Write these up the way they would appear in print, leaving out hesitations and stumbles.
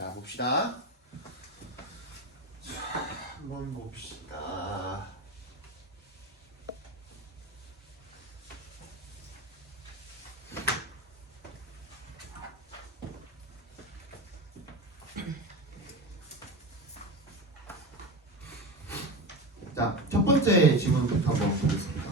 자, 봅시다. 자, 한번 봅시다. 자, 첫 번째 질문부터 한번 보겠습니다.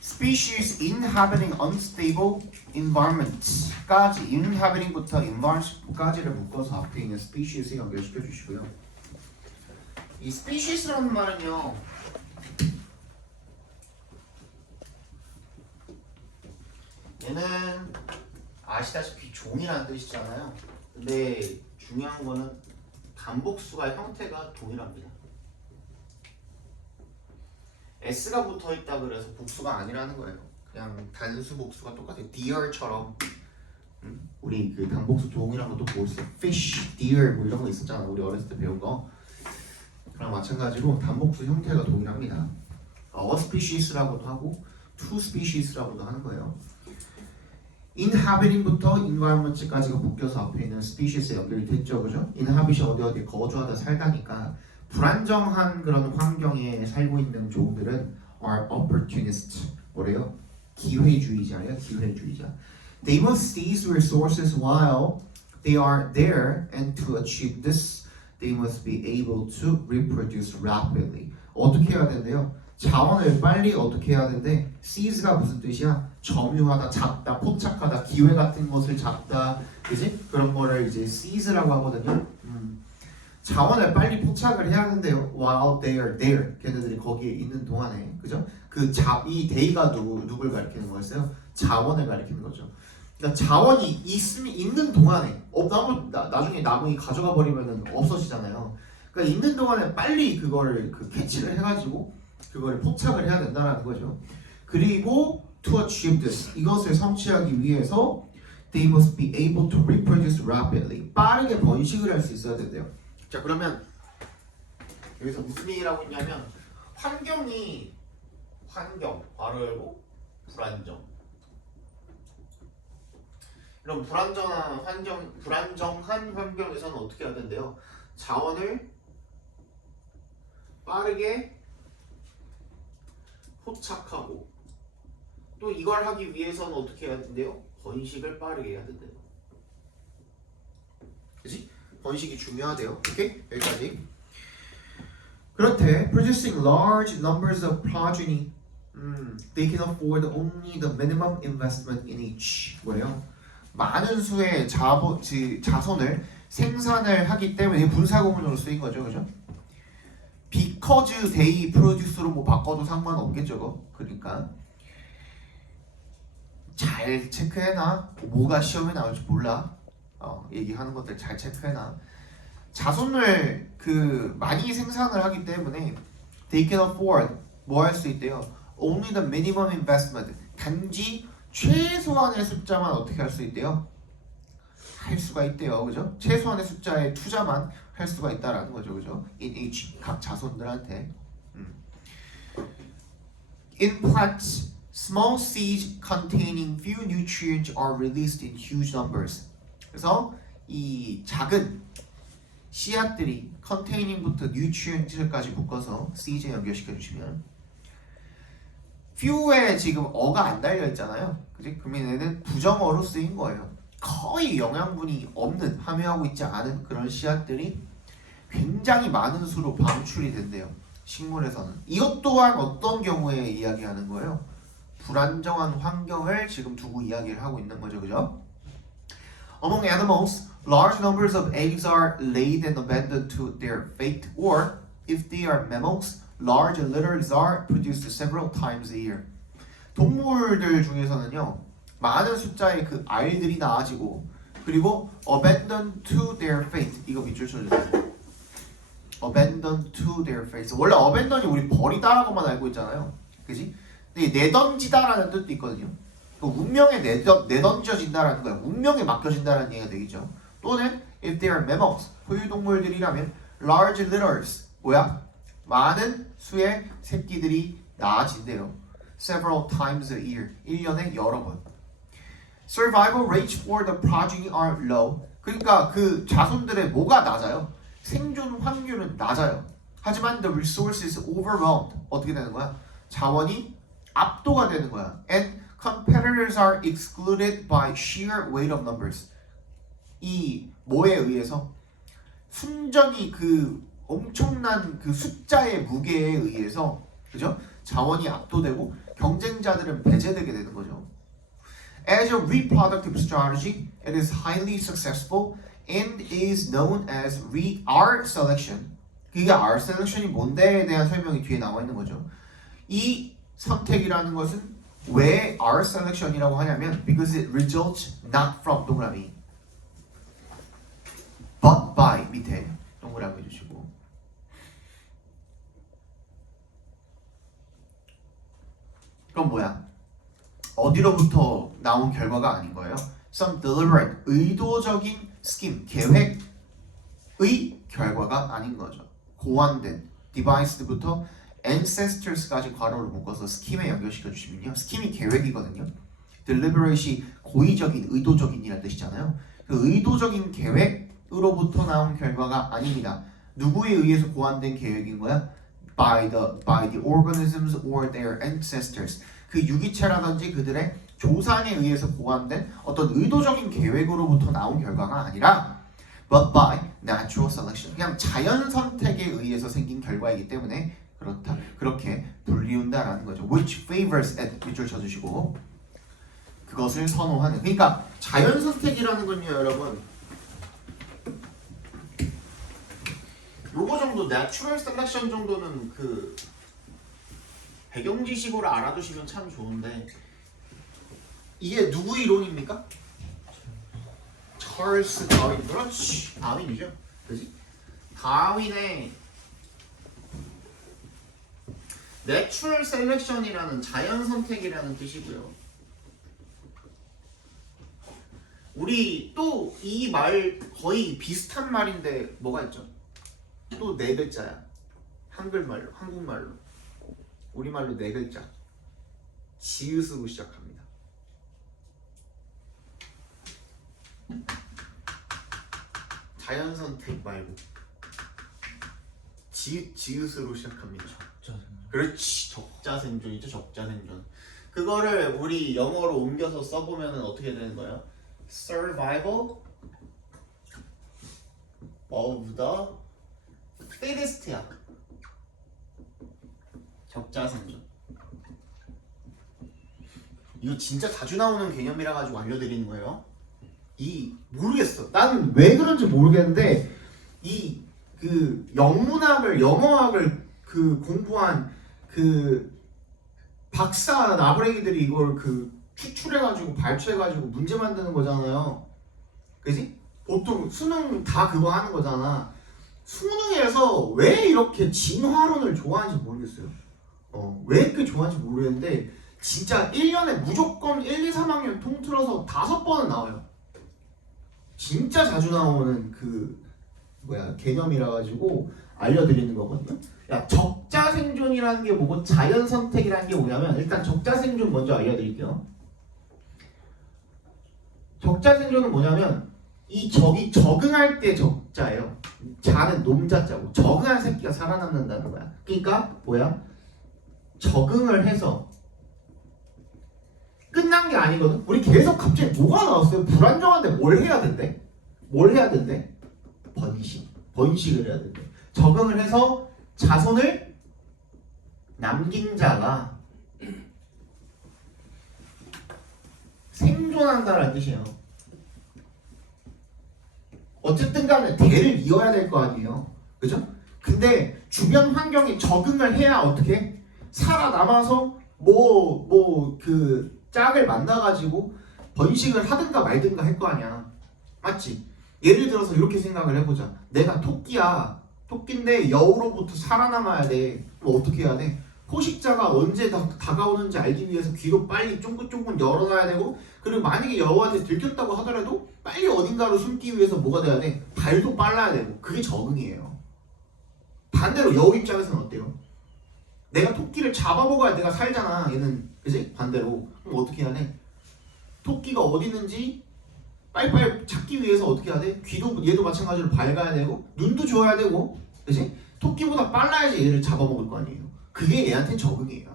Species inhabiting unstable environments까지 inhabiting부터 environment까지를 묶어서 앞에 있는 species에 연결시켜 주시고요. 이 species라는 말은요, 얘는 아시다시피 종이라는 뜻이잖아요. 근데 중요한 거는 단복수가 형태가 동일합니다. S가 붙어있다 그래서 복수가 아니라는 거예요. 그냥 단수 복수가 똑같아요. deer처럼 우리 그 단복수 동이란 것도 볼 수 있어요. fish, deer 뭐 이런 거 있었잖아. 우리 어렸을 때 배운 거. 그랑 마찬가지로 단복수 형태가 동일합니다. a species라고도 하고 two species라고도 하는 거예요. inhabiting부터 environment까지가 묶여서 앞에 있는 species에 연결이 됐죠, 그죠? inhabit이 어디 거주하다 살다니까 불안정한 그런 환경에 살고 있는 종들은 are opportunists. 뭐래요? 기회주의자예요, 기회주의자. They must seize resources while they are there, and to achieve this, they must be able to reproduce rapidly. 어떻게 해야 된대요? 자원을 빨리 어떻게 해야 되는데 seize가 무슨 뜻이야? 점유하다, 잡다, 포착하다, 기회 같은 것을 잡다, 그지? 그런 거를 이제 seize라고 하거든요. 자원을 빨리 포착을 해야 하는데요. While they are there, 걔네들이 거기에 있는 동안에, 그죠? 이 they가 누굴 가리키는 거였어요? 자원을 가리키는 거죠. 그러니까 자원이 있는 동안에, 나중에 나무이 가져가 버리면은 없어지잖아요. 그러니까 있는 동안에 빨리 그거를 캐치를 해가지고 그거를 포착을 해야 된다는 거죠. 그리고 to achieve this, 이것을 성취하기 위해서 they must be able to reproduce rapidly, 빠르게 번식을 할 수 있어야 된대요. 자, 그러면 여기서 무슨 얘기를 하고 있냐면 환경, 괄호 열고 불안정. 이런 불안정한 환경에서는 어떻게 해야 된대요? 자원을 빠르게 포착하고 또 이걸 하기 위해서는 어떻게 해야 된대요? 번식을 빠르게 해야 된대요. 그치? 번식이 중요하대요. 오케이? 여기까지. 그렇대. Producing large numbers of progeny. They can afford only the minimum investment in each. 뭐래요? 많은 수의 자손을 생산을 하기 때문에 분사구문으로 쓰인 거죠, 그죠? Because they produce로 뭐 바꿔도 상관없겠죠, 그러니까 잘 체크해놔. 뭐가 시험에 나올지 몰라. 얘기하는 것들 잘 체크해놔. 자손을 많이 생산을 하기 때문에 they can afford 뭐 할 수 있대요? Only the minimum investment. 단지 최소한의 숫자만 어떻게 할 수 있대요? 할 수가 있대요, 그죠? 최소한의 숫자의 투자만 할 수가 있다라는 거죠, 그죠? In each 각 자손들한테. In plants, small seeds containing few nutrients are released in huge numbers. 그래서 이 작은 씨앗들이 containing부터 nutrient까지 묶어서 seeds에 연결시켜 주시면 few에 지금 어가 안 달려 있잖아요. 그지? 그러면 얘는 부정어로 쓰인 거예요. 거의 영양분이 없는, 함유하고 있지 않은 그런 씨앗들이 굉장히 많은 수로 방출이 된대요. 식물에서는. 이것 또한 어떤 경우에 이야기하는 거예요? 불안정한 환경을 지금 두고 이야기를 하고 있는 거죠, 그죠? Among animals, large numbers of eggs are laid and abandoned to their fate, or if they are mammals, large litters are produced several times a year. 동물들 중에서는요, 많은 숫자의 알들이 낳아지고, 그리고 abandoned to their fate. 이거 밑줄 쳐주세요. abandoned to their fate. 원래 abandon이 우리 버리다라고만 알고 있잖아요, 그지? 근데 내던지다라는 뜻도 있거든요. 운명에 내던져진다라는 거야. 운명에 맡겨진다라는 얘기가 되겠죠. 또는 if they are mammals, 포유동물들이라면 large litters, 뭐야? 많은 수의 새끼들이 낳아진대요. Several times a year, 1년에 여러 번. Survival rates for the progeny are low. 그러니까 그 자손들의 뭐가 낮아요? 생존 확률은 낮아요. 하지만 the resource is overwhelmed. 어떻게 되는 거야? 자원이 압도가 되는 거야. And competitors are excluded by sheer weight of numbers. 이 뭐에 의해서? 순전히 그 엄청난 그 숫자의 무게에 의해서, 그죠? 자원이 압도되고 경쟁자들은 배제되게 되는 거죠. As a reproductive strategy, it is highly successful and is known as R selection. 그게 R selection이 뭔데에 대한 설명이 뒤에 나와 있는 거죠. 이 선택이라는 것은 왜 R selection이라고 하냐면 because it results not from 동그라미 but by 밑에 동그라미 해주시고 그럼 뭐야? 어디로부터 나온 결과가 아닌 거예요. Some deliberate, 의도적인 scheme, 계획의 결과가 아닌 거죠. 고안된, devised부터 ancestors까지 괄호를 묶어서 scheme에 연결시켜 주시면요. scheme이 계획이거든요. deliberate이 고의적인, 의도적인이라는 뜻이잖아요. 그 의도적인 계획으로부터 나온 결과가 아닙니다. 누구에 의해서 고안된 계획인 거야? By the organisms or their ancestors. 그 유기체라든지 그들의 조상에 의해서 고안된 어떤 의도적인 계획으로부터 나온 결과가 아니라 but by natural selection. 그냥 자연 선택에 의해서 생긴 결과이기 때문에 그렇다. 그렇게 불리운다라는 거죠. Which favors at 밑줄 쳐주시고 그것을 선호하는. 그러니까 자연 선택이라는 건요, 여러분. 요거 정도 내추럴 셀렉션 정도는 그 배경 지식으로 알아두시면 참 좋은데 이게 누구 이론입니까? 찰스 다윈. 그렇지. 다윈이죠. 그지? 다윈의 내추럴 셀렉션이라는 자연 선택이라는 뜻이고요. 우리 또 이 말 거의 비슷한 말인데 뭐가 있죠? 또 네 글자야. 한글말로, 한국말로. 우리말로 네 글자. 지읒으로 시작합니다. 자연 선택 말고 지읒으로 시작합니다. 그렇지. 적자생존이죠. 적자생존. 그거를 우리 영어로 옮겨서 써보면 어떻게 되는 거예요? Survival of the fittest야. 적자생존. 이거 진짜 자주 나오는 개념이라 가지고 알려드리는 거예요. 모르겠어. 나는 왜 그런지 모르겠는데 그 영문학을 영어학을 그 공부한 그 박사 나부랭이들이 이걸 그 추출해가지고 발췌해가지고 문제 만드는 거잖아요. 그지? 보통 수능 다 그거 하는 거잖아. 수능에서 왜 이렇게 진화론을 좋아하는지 모르겠어요. 왜 이렇게 좋아하는지 모르겠는데 진짜 1년에 무조건 1, 2, 3학년 통틀어서 5번은 나와요. 진짜 자주 나오는 그 개념이라 가지고 알려드리는 거거든요. 야, 적자생존이라는 게 뭐고 자연선택이라는 게 뭐냐면 일단 적자생존 먼저 알려드릴게요. 적자생존은 뭐냐면 이 적이 적응할 때 적자예요. 자는 놈자자고 적응한 새끼가 살아남는다는 거야. 그러니까 뭐야? 적응을 해서 끝난 게 아니거든. 우리 계속 갑자기 뭐가 나왔어요? 불안정한데 뭘 해야 된대? 뭘 해야 된대? 번식을 해야 된대. 적응을 해서 자손을 남긴 자가 생존한다는 뜻이에요. 어쨌든 간에 대를 이어야 될 거 아니에요. 그죠? 근데 주변 환경에 적응을 해야 어떻게 살아남아서 그 짝을 만나가지고 번식을 하든가 말든가 할 거 아니야. 맞지? 예를 들어서 이렇게 생각을 해보자. 내가 토끼야. 토끼인데 여우로부터 살아남아야 돼. 그럼 어떻게 해야 돼? 포식자가 언제 다가오는지 알기 위해서 귀도 빨리 쫑긋쫑긋 열어놔야 되고, 그리고 만약에 여우한테 들켰다고 하더라도 빨리 어딘가로 숨기 위해서 뭐가 돼야 돼? 발도 빨라야 되고. 그게 적응이에요. 반대로 여우 입장에서는 어때요? 내가 토끼를 잡아먹어야 내가 살잖아. 얘는 그지? 반대로. 그럼 어떻게 해야 돼? 토끼가 어디 있는지 빨리빨리 찾기 위해서 어떻게 해야 돼? 귀도 얘도 마찬가지로 밝아야 되고 눈도 좋아야 되고, 그치? 토끼보다 빨라야지 얘를 잡아먹을 거 아니에요. 그게 얘한테는 적응이에요.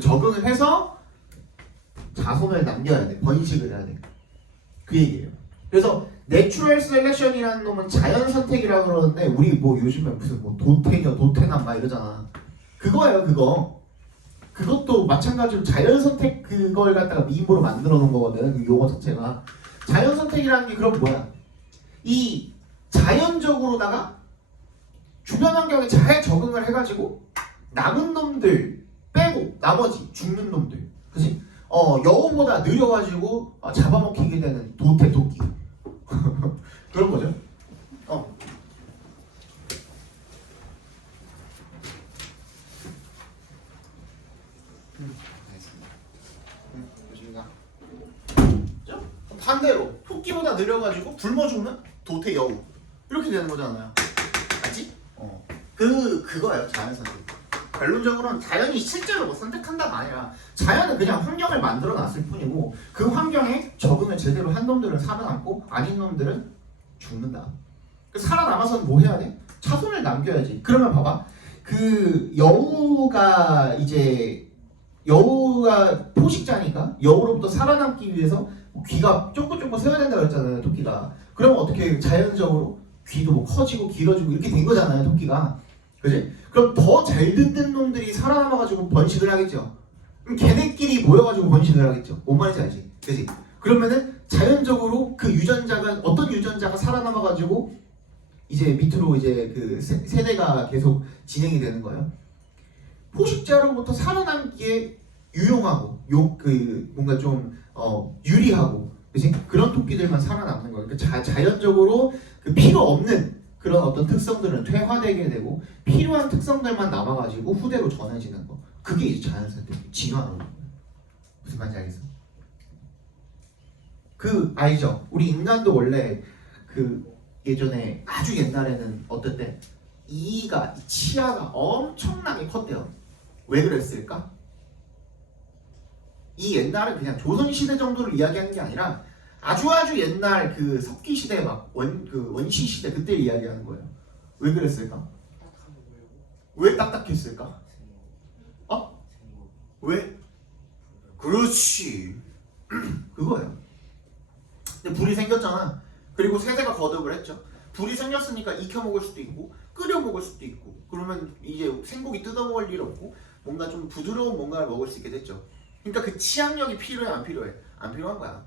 적응을 해서 자손을 남겨야 돼. 번식을 해야 돼. 그 얘기예요. 그래서 내추럴 셀렉션이라는 놈은 자연 선택이라고 그러는데, 우리 뭐 요즘에 무슨 뭐 도태녀 도태남 막 이러잖아. 그거예요. 그것도 마찬가지로 자연 선택 그걸 갖다가 미인보로 만들어 놓은 거거든. 그 용어 자체가. 자연 선택이라는 게 그럼 뭐야? 이 자연적으로다가 주변 환경에 잘 적응을 해가지고 남은 놈들 빼고 나머지 죽는 놈들, 그치? 여우보다 느려가지고 잡아먹히게 되는 도태 토끼. 그런 거죠. 반대로 토끼보다 느려가지고 굶어 죽는 도태 여우 이렇게 되는 거잖아요. 맞지? 그거예요. 자연 선택. 결론적으로는 자연이 실제로 뭐 선택한다가 아니라 자연은 그냥 환경을 만들어 놨을 뿐이고, 그 환경에 적응을 제대로 한 놈들은 살아남고 아닌 놈들은 죽는다. 살아남아서는 뭐 해야 돼? 자손을 남겨야지. 그러면 봐봐. 그 여우가 포식자니까 여우로부터 살아남기 위해서 귀가 쫑긋쫑긋 세워야 된다고 했잖아요. 토끼가. 그러면 어떻게 자연적으로 귀도 뭐 커지고 길어지고 이렇게 된 거잖아요. 토끼가. 그지? 그럼 더 잘 듣는 놈들이 살아남아가지고 번식을 하겠죠. 그럼 걔네끼리 모여가지고 번식을 하겠죠. 뭔 말인지 알지? 그지? 그러면은 자연적으로 그 유전자가 어떤 유전자가 살아남아가지고 이제 밑으로 이제 그 세대가 계속 진행이 되는 거예요. 포식자로부터 살아남기에 유용하고 뭔가 좀 유리하고, 그치? 그런 토끼들만 살아남는 거예요. 그러니까 자연적으로 그 필요 없는 그런 어떤 특성들은 퇴화되게 되고 필요한 특성들만 남아가지고 후대로 전해지는 거. 그게 이제 자연선택, 진화라는 거예요. 무슨 말인지 알겠어? 알죠? 우리 인간도 원래 예전에 아주 옛날에는 어땠대? 치아가 엄청나게 컸대요. 왜 그랬을까? 이 옛날은 그냥 조선시대 정도를 이야기하는 게 아니라 아주 옛날 그 석기시대 막 원시시대 그때 이야기하는 거예요. 왜 그랬을까? 왜 딱딱했을까? 왜? 그렇지. 그거예요. 근데 불이 생겼잖아. 그리고 세대가 거듭을 했죠. 불이 생겼으니까 익혀 먹을 수도 있고 끓여 먹을 수도 있고, 그러면 이제 생고기 뜯어 먹을 일 없고 뭔가 좀 부드러운 뭔가를 먹을 수 있게 됐죠. 그러니까 그 치악력이 필요해 안 필요해? 안 필요한 거야.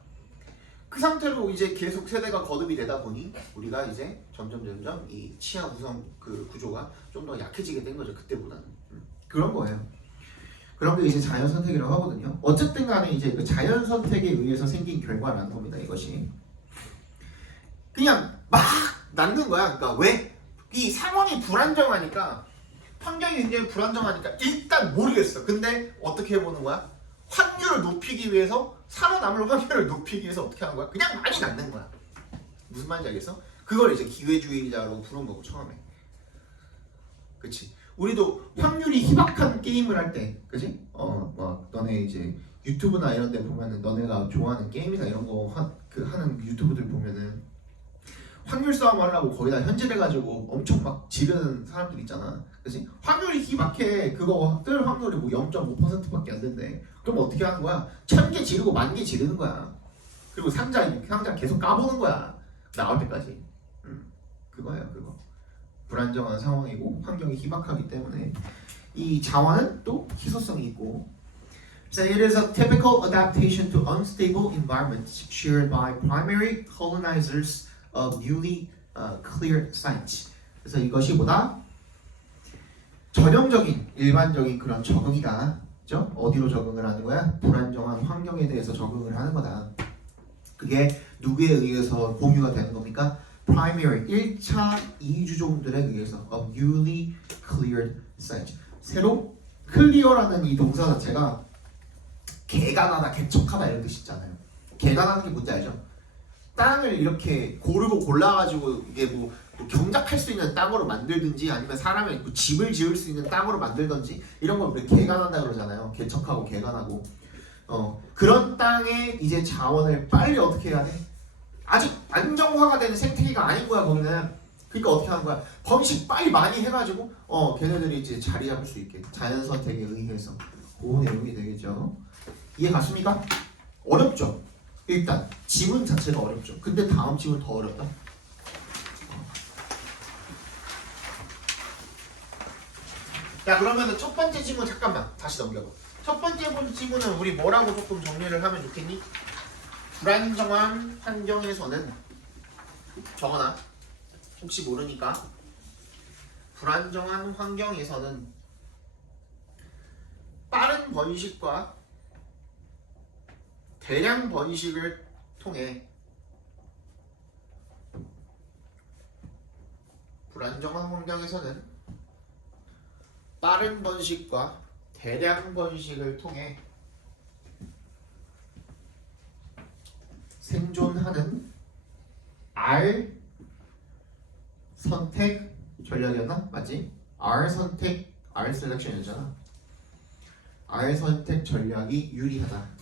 그 상태로 이제 계속 세대가 거듭이 되다 보니 우리가 이제 점점 이 치아 구성 그 구조가 좀 더 약해지게 된 거죠. 그때보다는. 그런 거예요. 그런 게 이제 자연 선택이라고 하거든요. 어쨌든 간에 이제 그 자연 선택에 의해서 생긴 결과라는 겁니다. 이것이 그냥 막 낳는 거야. 그러니까 왜? 이 상황이 불안정하니까, 환경이 굉장히 불안정하니까 일단 모르겠어. 근데 어떻게 해보는 거야? 확률을 높이기 위해서, 살아남을 확률을 높이기 위해서 어떻게 하는 거야? 그냥 많이 낳는 거야. 무슨 말인지 알겠어? 그걸 이제 기회주의자라고 부른 거고 처음에. 그치? 우리도 확률이 희박한 게임을 할 때, 그치? 막 너네 이제 유튜브나 이런 데 보면은 너네가 좋아하는 게임이나 이런 거 하는 유튜브들 보면은 확률 싸움 하려고 거기다 현질해가지고 엄청 막 지르는 사람들 있잖아. 그치? 확률이 희박해. 그거 뜰 확률이 뭐 0.5%밖에 안 된대. 그럼 어떻게 하는 거야? 1000개 지르고 10,000개 지르는 거야. 그리고 상자 계속 까보는 거야. 나올 때까지. 그거예요. 그거. 불안정한 상황이고 환경이 희박하기 때문에 이 자원은 또 희소성이 있고. So it is a typical adaptation to unstable environments shared by primary colonizers of newly cleared sites. 그래서 이것이 보다 전형적인 일반적인 그런 적응이다. 그죠? 어디로 적응을 하는 거야? 불안정한 환경에 대해서 적응을 하는 거다. 그게 누구에 의해서 공유가 되는 겁니까? Primary 1차 이주종들에 의해서 of newly cleared sites. 새로 클리어라는 이 동사 자체가 개간하다, 개척하다 이런 뜻이 있잖아요. 개간하는 게 뭔지 알죠? 땅을 이렇게 고르고 골라가지고 이게 뭐 경작할 수 있는 땅으로 만들든지 아니면 사람이 뭐 집을 지을 수 있는 땅으로 만들든지 이런 걸 우리 개간한다 그러잖아요. 개척하고 개간하고. 그런 땅에 이제 자원을 빨리 어떻게 해야 돼? 아직 안정화가 되는 생태계가 아닌 거야 거기는. 그러니까 어떻게 하는 거야? 번식 빨리 많이 해가지고 걔네들이 이제 자리 잡을 수 있게 자연 선택에 의해서 그 내용이 되겠죠. 이해 갔습니까? 어렵죠. 일단 지문 자체가 어렵죠. 근데 다음 지문 더 어렵다. 야 그러면은 첫 번째 지문 잠깐만 다시 넘겨봐. 첫 번째 지문은 우리 뭐라고 조금 정리를 하면 좋겠니? 불안정한 환경에서는 적어놔. 혹시 모르니까. 불안정한 환경에서는 빠른 번식과 대량 번식을 통해 불안정한 환경에서는 빠른 번식과 대량 번식을 통해 생존하는 R 선택 전략이었나? 맞지? R 선택, R 셀렉션이었잖아. R 선택 전략이 유리하다.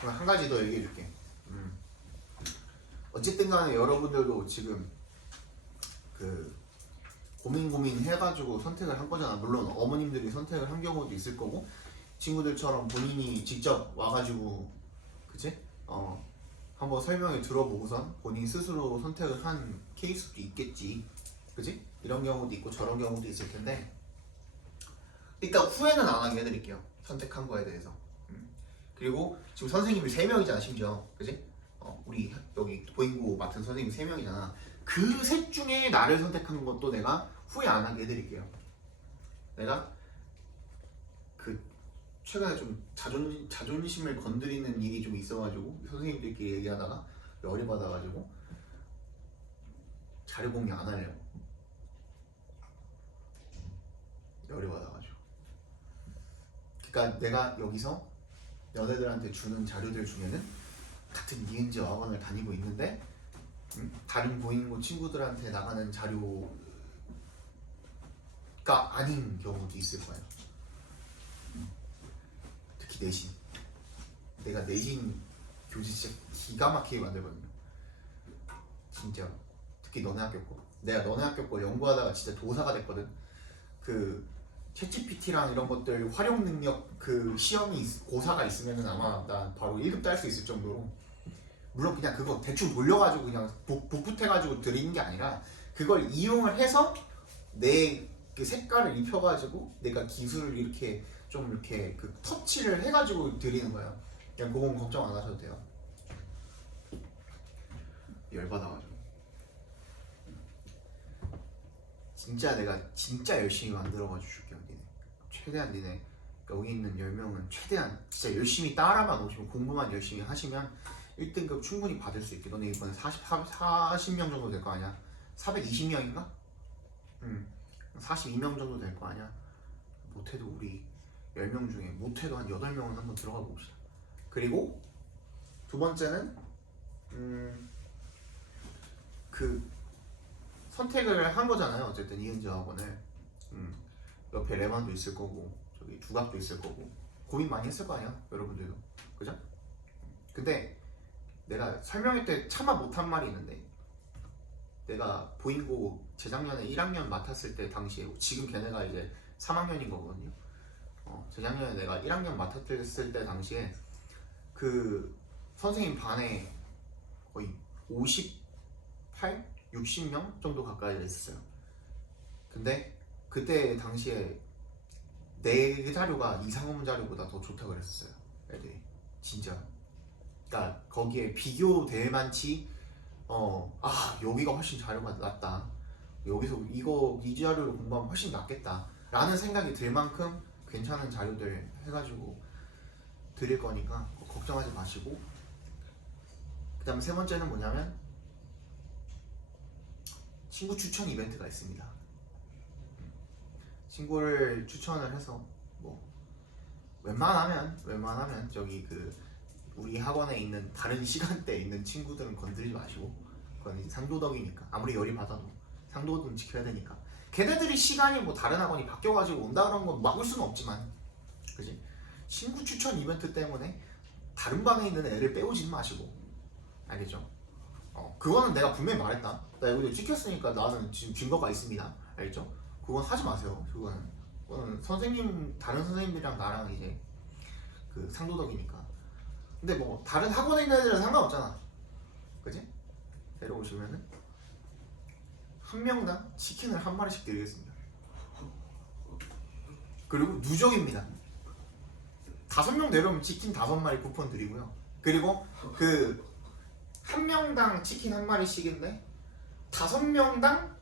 한 가지 더 얘기해 줄게. 어쨌든 간에 여러분들도 지금 그 고민 해가지고 선택을 한 거잖아. 물론 어머님들이 선택을 한 경우도 있을 거고 친구들처럼 본인이 직접 와가지고 그치? 한번 설명을 들어보고선 본인 스스로 선택을 한 케이스도 있겠지. 그치? 이런 경우도 있고 저런 경우도 있을 텐데 일단 후회는 안 하게 해드릴게요. 선택한 거에 대해서. 그리고 지금 선생님이 3명이잖아 심지어. 그치? 우리 여기 보잉고 맡은 선생님이 3명이잖아. 그 셋 중에 나를 선택한 것도 내가 후회 안 하게 해드릴게요. 내가 그 최근에 좀 자존심을 건드리는 일이 좀 있어가지고 선생님들끼리 얘기하다가 열이 받아가지고 자료 공유 안 하려고. 열이 받아가지고. 그러니까 내가 여기서 너네들한테 주는 자료들 중에는 같은 니은지 어학원을 다니고 있는데 다른 보잉고 친구들한테 나가는 자료가 아닌 경우도 있을 거예요. 특히 내신. 내가 내신 교재 진짜 기가 막히게 만들거든요. 진짜. 특히 너네 학교 거. 내가 너네 학교 거 연구하다가 진짜 도사가 됐거든. 그 챗GPT랑 이런 것들 활용 능력 그 시험이 고사가 있으면은 아마 나 바로 1급 딸 수 있을 정도로. 물론 그냥 그거 대충 돌려가지고 그냥 복붙해가지고 드리는 게 아니라 그걸 이용을 해서 내 그 색깔을 입혀가지고 내가 기술을 이렇게 좀 이렇게 그 터치를 해가지고 드리는 거예요. 그냥 그건 걱정 안 하셔도 돼요. 열받아가지고 진짜 내가 진짜 열심히 만들어가지고 줄게요. 니네 최대한 니네 여기 있는 10명은 최대한 진짜 열심히 따라만 오시면 공부만 열심히 하시면 1등급 충분히 받을 수 있게. 너네 이번에 40명 정도 될 거 아니야? 420명인가? 42명 정도 될 거 아니야? 못해도 우리 10명 중에 못해도 한 8명은 한번 들어가 봅시다. 그리고 두 번째는 그 선택을 한 거잖아요. 어쨌든 이은지 학원을. 옆에 레만도 있을 거고 저기 두각도 있을 거고 고민 많이 했을 거 아니야? 여러분들도. 그죠? 근데 내가 설명회 때 차마 못한 말이 있는데 내가 보잉고 재작년에 1학년 맡았을 때 당시에 지금 걔네가 이제 3학년인 거거든요. 재작년에 내가 1학년 맡았을 때 당시에 그 선생님 반에 거의 58? 60명 정도 가까이 있었어요. 근데 그때 당시에 내 자료가 이상원 자료보다 더 좋다고 그랬었어요. 애들이 진짜. 그러니까 거기에 비교될 만치 여기가 훨씬 자료가 낫다. 여기서 이 자료를 공부하면 훨씬 낫겠다 라는 생각이 들 만큼 괜찮은 자료들 해가지고 드릴 거니까 걱정하지 마시고. 그 다음 세 번째는 뭐냐면 친구 추천 이벤트가 있습니다. 친구를 추천을 해서 뭐 웬만하면 저기 그 우리 학원에 있는 다른 시간대에 있는 친구들은 건드리지 마시고, 그건 이제 상도덕이니까. 아무리 열이 받아도 상도덕은 지켜야 되니까. 걔네들이 시간이 뭐 다른 학원이 바뀌어가지고 온다 그런 건 막을 수는 없지만, 그지? 친구 추천 이벤트 때문에 다른 방에 있는 애를 빼오지는 마시고, 알겠죠? 그거는 내가 분명히 말했다. 나 여기도 찍혔으니까 나는 지금 증거가 있습니다. 알겠죠? 그건 하지 마세요. 그거는 선생님, 다른 선생님들이랑 나랑 이제 그 상도덕이니까. 근데 뭐 다른 학원에 있는 애들은 상관없잖아. 그지? 데려오시면은 한 명당 치킨을 한 마리씩 드리겠습니다. 그리고 누적입니다. 5명 내려오면 치킨 5마리 쿠폰 드리고요. 그리고 그 한 명당 치킨 한 마리씩인데 5명당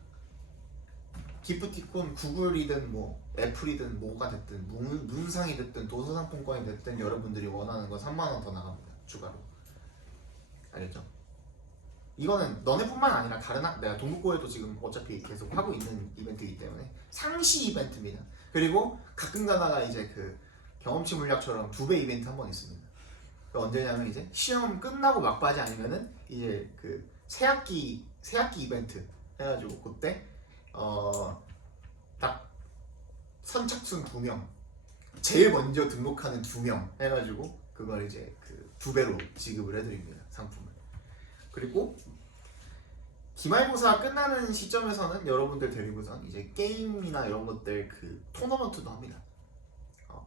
기프티콘, 구글이든 뭐 애플이든 뭐가 됐든 문상이 됐든 도서상품권이 됐든 여러분들이 원하는 거 3만 원 더 나갑니다. 추가로. 알겠죠? 이거는 너네뿐만 아니라 다른 내가 동국고에도 지금 어차피 계속 하고 있는 이벤트이기 때문에 상시 이벤트입니다. 그리고 가끔 가다가 이제 그 경험치 물약처럼 2배 이벤트 한 번 있습니다. 언제냐면 이제 시험 끝나고 막바지 아니면은 이제 그 새학기 이벤트 해가지고 그때 딱 선착순 2명, 제일 먼저 등록하는 2명 해가지고 그걸 이제 그 2배로 지급을 해드립니다. 상품을. 그리고 기말고사 끝나는 시점에서는 여러분들 데리고선 이제 게임이나 이런 것들 그 토너먼트도 합니다.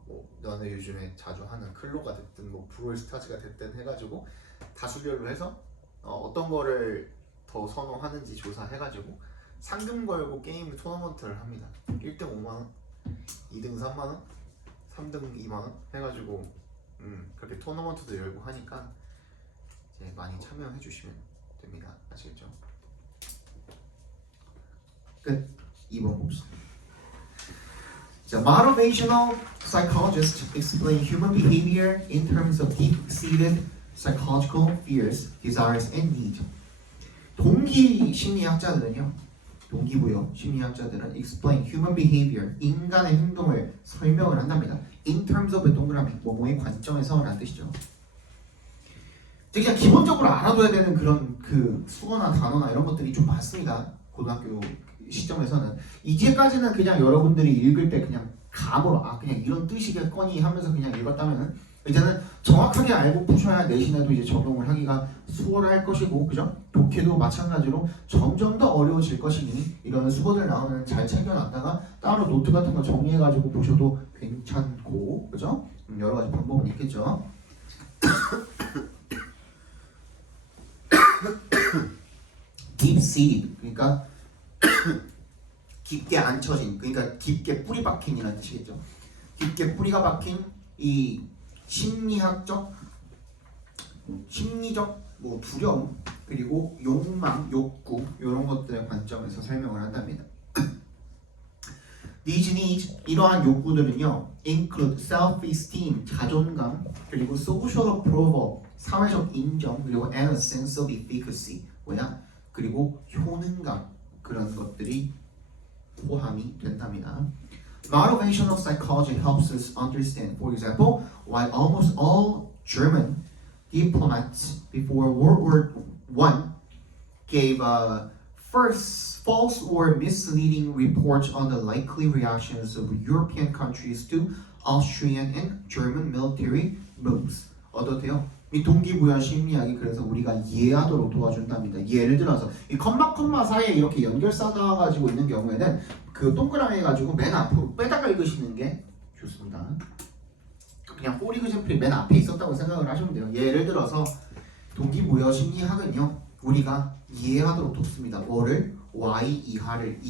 뭐 너네 요즘에 자주 하는 클로가 됐든 뭐 브롤스타즈가 됐든 해가지고 다수결로 해서 어떤 거를 더 선호하는지 조사해가지고 상금 걸고 게임 토너먼트를 합니다. 1등 5만원, 2등 3만원, 3등 2만원 해가지고 그렇게 토너먼트도 열고 하니까 이제 많이 참여해 주시면 됩니다. 아시겠죠? 끝. 2번 봅시다. The motivational psychologists explain human behavior in terms of deep-seated psychological fears, desires, and need. 동기 심리학자들은요, 동기부여 심리학자들은 explain human behavior, 인간의 행동을 설명을 한답니다. In terms of 동그라미, 뭐뭐의 관점에서라는 뜻이죠. 그냥 기본적으로 알아둬야 되는 그런 그 수어나 단어나 이런 것들이 좀 많습니다. 고등학교 시점에서는 이제까지는 그냥 여러분들이 읽을 때 그냥 감으로 그냥 이런 뜻이겠거니 하면서 그냥 읽었다면은 이제는 정확하게 알고 푸셔야 내신에도 이제 적용을 하기가 수월할 것이고, 그죠? 독해도 마찬가지로 점점 더 어려워질 것이니 이런 수어들 나오면 잘 챙겨놨다가 따로 노트 같은 거 정리해가지고 보셔도 괜찮고, 그죠? 여러 가지 방법은 있겠죠. deep-seated, 그러니까 깊게 앉혀진, 그러니까 깊게 뿌리 박힌이라는 뜻이겠죠. 깊게 뿌리가 박힌 이 심리적 뭐 두려움 그리고 욕망, 욕구 이런 것들의 관점에서 설명을 한답니다. These needs, 이러한 욕구들은요, include self-esteem, 자존감, 그리고 social approval, 사회적 인정, 그리고 and a sense of efficacy, 뭐야? 그리고 효능감, 그런 것들이 포함이 된답니다. Motivational psychology helps us understand, for example, why almost all German diplomats before World War I gave false or misleading reports on the likely reactions of European countries to Austrian and German military moves. 어떠세요? 이 동기부여 심리학이 그래서 우리가 이해하도록 도와준답니다. 예를 들어서 이 컴마 사이에 이렇게 연결사 나와가지고 있는 경우에는 그 동그라미 해가지고 맨 앞으로 빼다가 읽으시는 게 좋습니다. 그냥 꼬리 그zem플이 맨 앞에 있었다고 생각을 하시면 돼요. 예를 들어서 동기부여 심리학은요, 우리가 이해하도록 돕습니다. 뭐를? y 이하를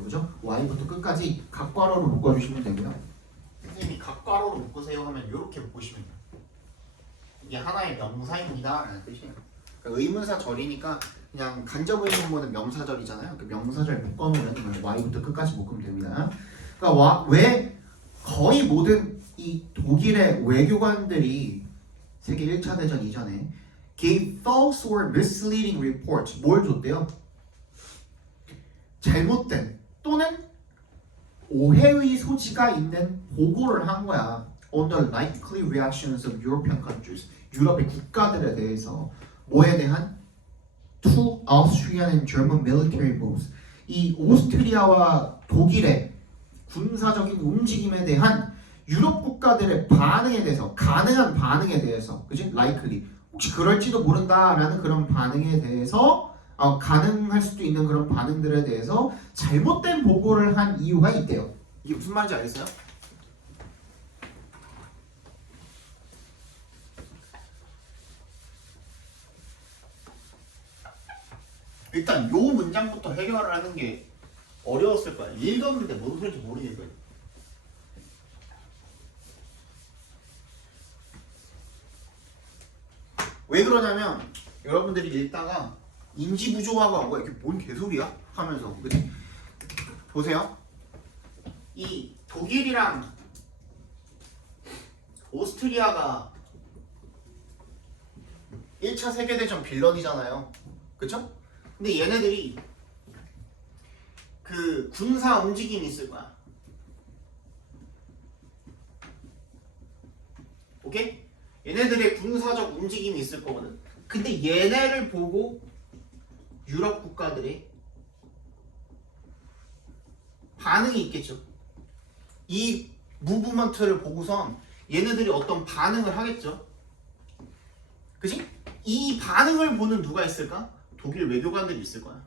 그죠? y부터 끝까지 각괄호로 묶어주시면 되고요. 선생님이 각괄호로 묶으세요 하면 이렇게 묶으시면 돼요. 이게 하나의 명사입니다 라는 뜻이에요. 그러니까 의문사절이니까 그냥 간접 의문문은 명사절이잖아요. 그 명사절 묶어놓으면 y부터 끝까지 묶으면 됩니다. 그러니까 왜 거의 모든 이 독일의 외교관들이 세계 1차 대전 이전에 gave false or misleading reports, 뭘 줬대요? 잘못된 또는 오해의 소지가 있는 보고를 한 거야. on the likely reactions of European countries. 유럽의 국가들에 대해서 뭐에 대한 to Austrian and German military moves. 이 오스트리아와 독일의 군사적인 움직임에 대한 유럽 국가들의 반응에 대해서 가능한 반응에 대해서 그지? likely 혹시 그럴지도 모른다라는 그런 반응에 대해서 가능할 수도 있는 그런 반응들에 대해서 잘못된 보고를 한 이유가 있대요. 이게 무슨 말인지 알겠어요? 일단 요 문장부터 해결을 하는 게 어려웠을 거야. 읽었는데 뭔 소리인지 모르겠거든. 왜 그러냐면 여러분들이 읽다가 인지 부조화가 온 거야. 이게 뭔 개소리야? 하면서 그치? 보세요. 이 독일이랑 오스트리아가 1차 세계대전 빌런이잖아요. 그쵸? 근데 얘네들이 그 군사 움직임이 있을 거야. 오케이? 얘네들의 군사적 움직임이 있을 거거든. 근데 얘네를 보고 유럽 국가들의 반응이 있겠죠. 이 무브먼트를 보고선 얘네들이 어떤 반응을 하겠죠. 그치? 이 반응을 보는 누가 있을까? 독일 외교관들이 있을 거야.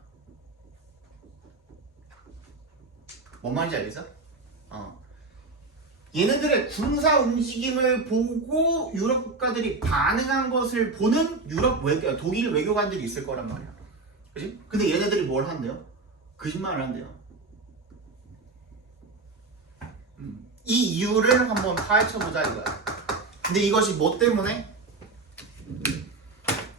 뭔 말인지 알겠어? 얘네들의 군사 움직임을 보고 유럽 국가들이 반응한 것을 보는 독일 외교관들이 있을 거란 말이야. 그치? 근데 얘네들이 뭘 한대요? 거짓말을 한대요. 이 이유를 한번 파헤쳐보자 이거야. 근데 이것이 뭐 때문에?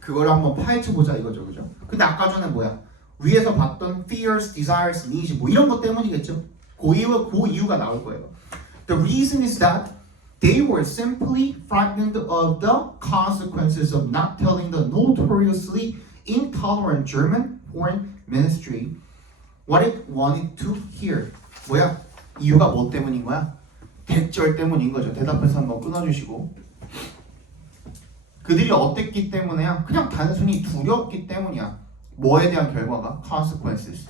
그걸 한번 파헤쳐보자 이거죠, 그죠? 근데 아까 전에 뭐야? 위에서 봤던 fears, desires, needs 뭐 이런 것 때문이겠죠? 그 이유가 나올 거예요. The reason is that they were simply frightened of the consequences of not telling the notoriously intolerant German foreign ministry what it wanted to hear. 뭐야? 이유가 뭐 때문인 거야? 대절 때문인 거죠. 대답해서 한번 끊어주시고. 그들이 어땠기 때문에야? 그냥 단순히 두렵기 때문이야. 뭐에 대한 결과가? consequences.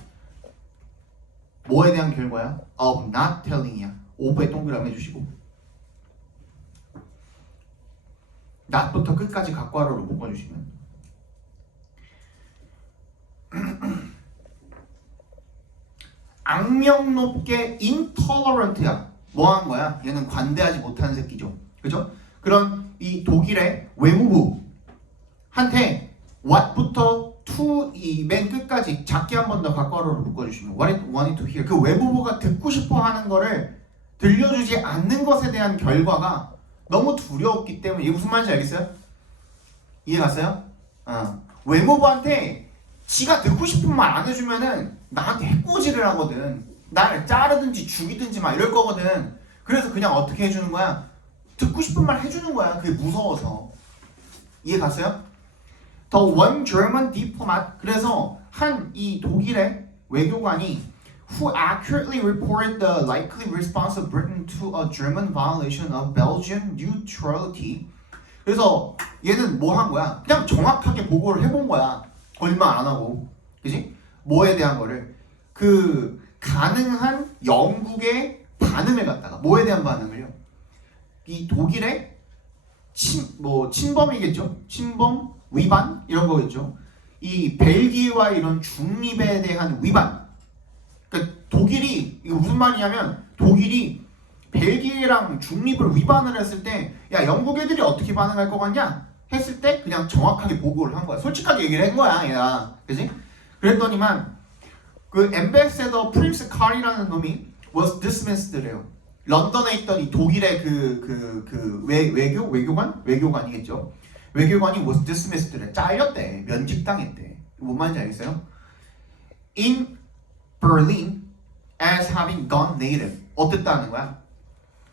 뭐에 대한 결과야? of not telling이야. 오브에 동그라미 해주시고. not부터 끝까지 각괄호로 묶어주시면. 악명 높게 intolerant야. 뭐 한 거야? 얘는 관대하지 못하는 새끼죠. 그죠? 그런 이 독일의 외무부한테 what부터 to 이 맨 끝까지 작게 한 번 더 각괄호로 묶어주시면 what it wanted to hear. 그 외무부가 듣고 싶어 하는 거를 들려주지 않는 것에 대한 결과가 너무 두려웠기 때문에. 이게 무슨 말인지 알겠어요? 이해 갔어요? 외무부한테 지가 듣고 싶은 말 안 해주면은 나한테 해코지를 하거든. 날 자르든지 죽이든지 막 이럴 거거든. 그래서 그냥 어떻게 해주는 거야? 듣고 싶은 말 해주는 거야. 그게 무서워서. 이해 갔어요? The one German diplomat. 그래서 한 이 독일의 외교관이 who accurately reported the likely response of Britain to a German violation of Belgian neutrality. 그래서 얘는 뭐 한 거야? 그냥 정확하게 보고를 해본 거야. 거짓말 안 하고. 그지? 뭐에 대한 거를? 그 가능한 영국의 반응을 갖다가 뭐에 대한 반응을요? 이 독일의 침범이겠죠? 침범, 위반 이런 거겠죠? 이 벨기에와 이런 중립에 대한 위반. 그러니까 독일이 이거 무슨 말이냐면 독일이 벨기에랑 중립을 위반을 했을 때 야 영국 애들이 어떻게 반응할 것 같냐? 했을 때 그냥 정확하게 보고를 한 거야. 솔직하게 얘기를 한 거야 얘가. 그지? 그랬더니만 그 엠베세더 프린스 칼이라는 놈이 was dismissed래요. 런던에 있던 이 독일의 외교관이겠죠. 외교관이 was dismissed래. 잘렸대. 면직당했대. 뭔 말인지 알겠어요? In Berlin as having gone native. 어땠다는 거야?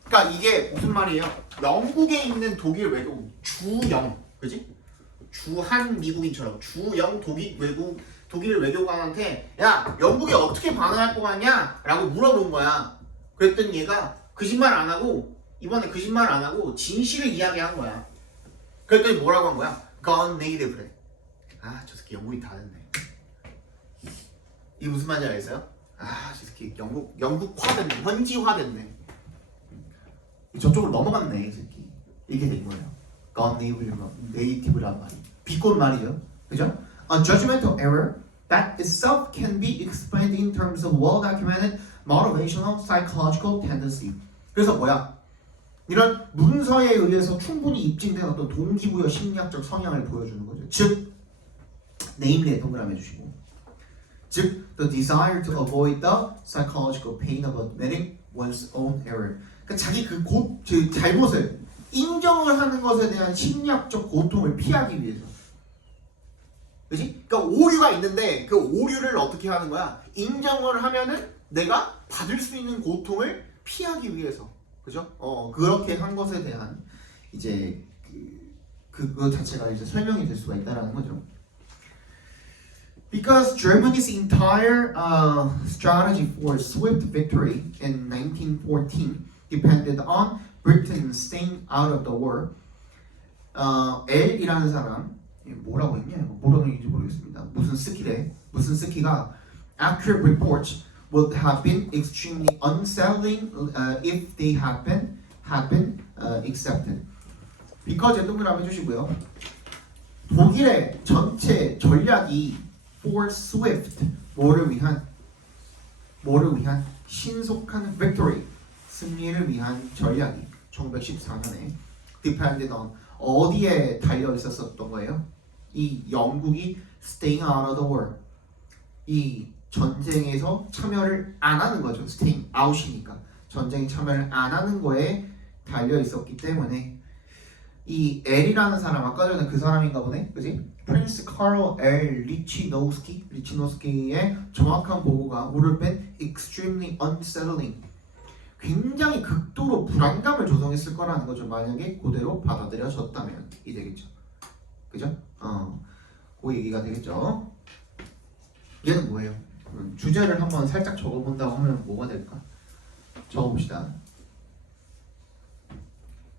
그러니까 이게 무슨 말이에요? 영국에 있는 독일 외교국 주영, 그지? 주한 미국인처럼 주영 독일 외교관한테 야 영국이 어떻게 반응할 것 같냐? 라고 물어본 거야. 그랬더니 얘가 거짓말 안 하고 이번에 거짓말 안 하고 진실을 이야기한 거야. 그랬더니 뭐라고 한 거야? Gone native래. 아, 저 새끼 영국이 다 됐네. 이게 무슨 말인지 알겠어요? 아, 저 새끼 영국화 됐네. 현지화 됐네. 저쪽으로 넘어갔네, 이 새끼. 이게 된 거예요. Gone native란 말이. 비꼰 말이죠. 그죠? A judgmental error that itself can be explained in terms of well-documented motivational psychological tendency. 그래서 뭐야? 이런 문서에 의해서 충분히 입증된 어떤 동기부여 심리학적 성향을 보여주는 거죠. 즉, name에 동그라미 해주시고, 즉, the desire to avoid the psychological pain of admitting one's own error. 그러니까 자기 그 잘못을 인정을 하는 것에 대한 심리학적 고통을 피하기 위해서. 그지? 그러니까 오류가 있는데 그 오류를 어떻게 하는 거야? 인정을 하면은 내가 받을 수 있는 고통을 피하기 위해서. 그죠? 그렇게 한 것에 대한 이제 그거 자체가 이제 설명이 될 수가 있다라는 거죠. Because Germany's entire strategy for swift victory in 1914 depended on Britain staying out of the war. L이라는 사람 뭐라고 했냐? 뭐라고 했는지 모르겠습니다. 무슨 스키가 accurate reports would have been extremely unsettling if they had been accepted. Because 동그라미 해주시고요. 독일의 전체 전략이 for swift 뭐를 위한 신속한 victory 승리를 위한 전략이 1914년에 depended on 어디에 달려 있었던 거예요? 이 영국이 staying out of the war 이 전쟁에서 참여를 안 하는 거죠. staying out이니까 전쟁에 참여를 안 하는 거에 달려 있었기 때문에 이 L이라는 사람 아까 전에 그 사람인가 보네, 그지? 프린스 카로 L 리치노스키의 정확한 보고가 would have been extremely unsettling. 굉장히 극도로 불안감을 조성했을 거라는 거죠. 만약에 그대로 받아들여졌다면 이 되겠죠. 그죠? 그 얘기가 되겠죠. 얘는 뭐예요? 주제를 한번 살짝 적어본다고 하면 뭐가 될까? 적어봅시다.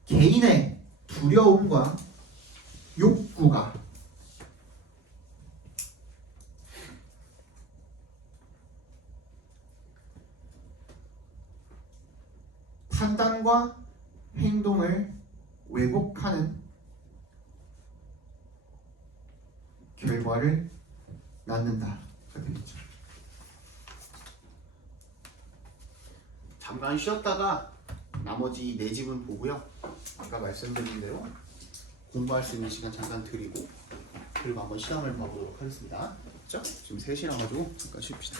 개인의 두려움과 욕구가 판단과 행동을 왜곡하는 결과를 낳는다. 되겠죠. 잠깐 쉬었다가 나머지 4집은 보고요. 아까 말씀드린 대로 공부할 수 있는 시간 잠깐 드리고 그리고 한번 시험을 봐보도록 하겠습니다. 그렇죠? 지금 3시라 가지고 잠깐 쉽시다.